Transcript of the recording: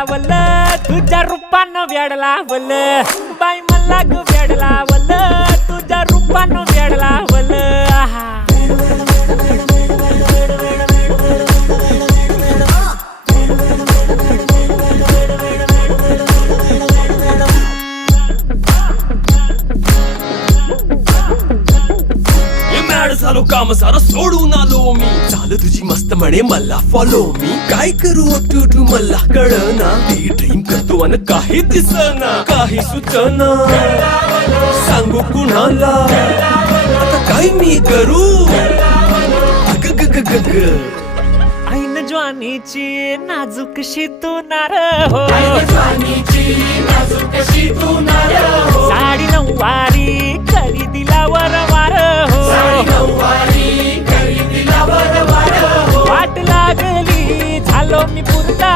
लावल तुझ्या रूपानं वेड लावल बाई मला ग वेड लावल तुझ्या रूपानं वेड लावल झालो काम सारा सोडून आलो मी चाल तुझी मस्त म्हणे मला फॉलो मी काय करू टू मला कळना ती ड्रीम करतो अन काही दिसना काही सुचना सांगू कुणाला आता काय मी करू ऐन ज्वानीची नाजूकशी तू नार हो साडी नऊवारी करी दिला वरवार हो वाट लागली झालो मी पुरता